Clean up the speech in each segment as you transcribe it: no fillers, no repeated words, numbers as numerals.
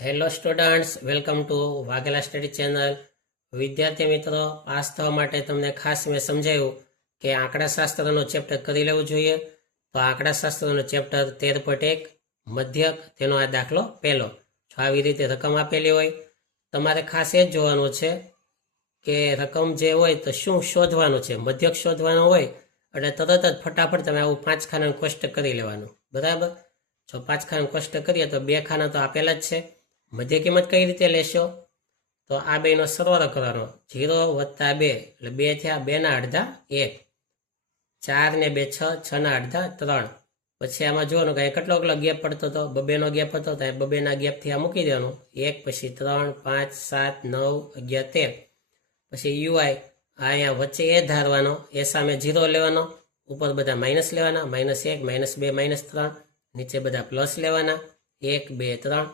Hello students, welcome to Vaghela study channel. વિદ્યાર્થી મિત્રો, pass થવા માટે તમને ખાસ મેં સમજાવ્યું કે આંકડાશાસ્ત્રનું ચેપ્ટર કરી લેવું જોઈએ. તો આંકડાશાસ્ત્રનું ચેપ્ટર 13.1 મધ્યક, તેનો આ દાખલો પહેલો. જો આવી રીતે રકમ આપેલી હોય, તમારે ખાસ એ જ જોવાનું છે કે રકમ જે હોય તો શું શોધવાનું છે. મધ્યક શોધવાનું હોય એટલે તરત જ ફટાફટ તમે આવું 5 ખાનાનું કોષ્ટક કરી લેવાનું. બરાબર? જો 5 ખાનાનું કોષ્ટક કરીએ તો 2 ખાના તો આપેલા જ છે. મધ્ય કિંમત કઈ રીતે લેશો? તો આ બેનો સરવાળો કરવાનો. 0 વત્તા 2 એટલે 2 થયા, 2 ના અડધા 1, 4 ને 2 6, 6 ના અડધા 3. પછી આમાં જોવાનું કે કેટલો ગેપ પડતો હતો, 2 નો ગેપ હતો, તો 2 ના ગેપથી આ મૂકી દેવાનું. 1 પછી 3 5 7 9 11 13. પછી યુઆઈ અહીંયા વચ્ચે એ ધારવાનો, એ સામે 0 લેવાનો, ઉપર બધા માઇનસ લેવાના, -1 -2 -3, નીચે બધા પ્લસ લેવાના, 1 2 3.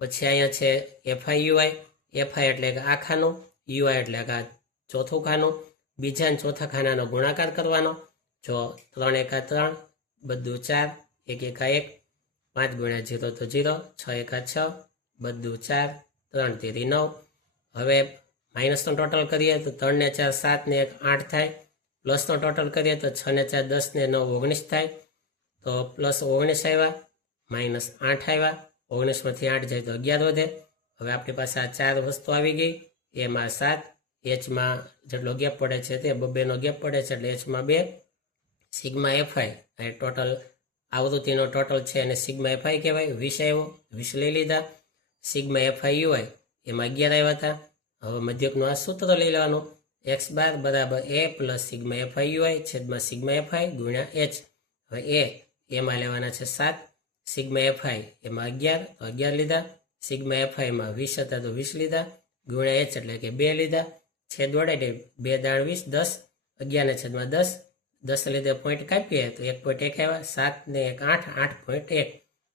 પછી અહીંયા છે એફઆઈ યુઆઈ. એફઆઈ એટલે કે આ ખાનું, યુઆઈ એટલે કે આ ચોથું ખાનું. બીજા અને ચોથા ખાનાનો ગુણાકાર કરવાનો. જો 3 એકા 3, બધું 4, 1 એકા 1, 5 ગુણ્યા 0 તો 0, 6 એકા 6, બધું 4, 3 તેરી 9. હવે માઇનસનો ટોટલ કરીએ તો 3 ને 4 7 ને 1 8 થાય. પ્લસનો ટોટલ કરીએ તો 6 ને 4 10 ને 9 19 થાય. તો પ્લસ 19 આવ્યા, માઇનસ 8 આવ્યા. 19 માંથી 8 જાય તો 11 વધે. હવે આપણી પાસે આ 4 વસ્તુ આવી ગઈ. એમાં 7, એચમાં જેટલો ગેપ પડે છે તે 2 નો ગેપ પડે છે એટલે એચમાં 2. સિગ્મા એફઆઈ એ ટોટલ આવૃત્તિનો ટોટલ છે અને સિગ્મા એફઆઈ કહેવાય. 20 આવ્યો, 20 લઈ લીધા. સિગ્મા એફઆઈ યુઆઈ એમાં 11 આવ્યા હતા. હવે મધ્યકનું આ સૂત્ર લઈ લેવાનું. x બાર બરાબર a plus sigma FI UI છેદમાં સિગ્મા એફઆઈ ગુણ્યા h. હવે એમાં લેવાના છે 7, સિગ્મા એફઆઈ એમાં 11 તો 11 લીધા. સિગ્મા એફઆઈમાં 20 હતા તો 20 લીધા, ગુણ્યા h એટલે કે 2 લીધા. છેદ વડે 2 દાણ 20, 10, 11 ને છેદમાં 10, 10 લીધે પોઈન્ટ કાપીએ તો 1.1 આવ્યા. 7 ને 1 8, 8.1.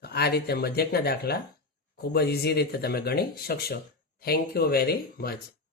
તો આ રીતે મધ્યકના દાખલા ખૂબ જ ઇઝી રીતે તમે ગણી શકશો. Thank you very much.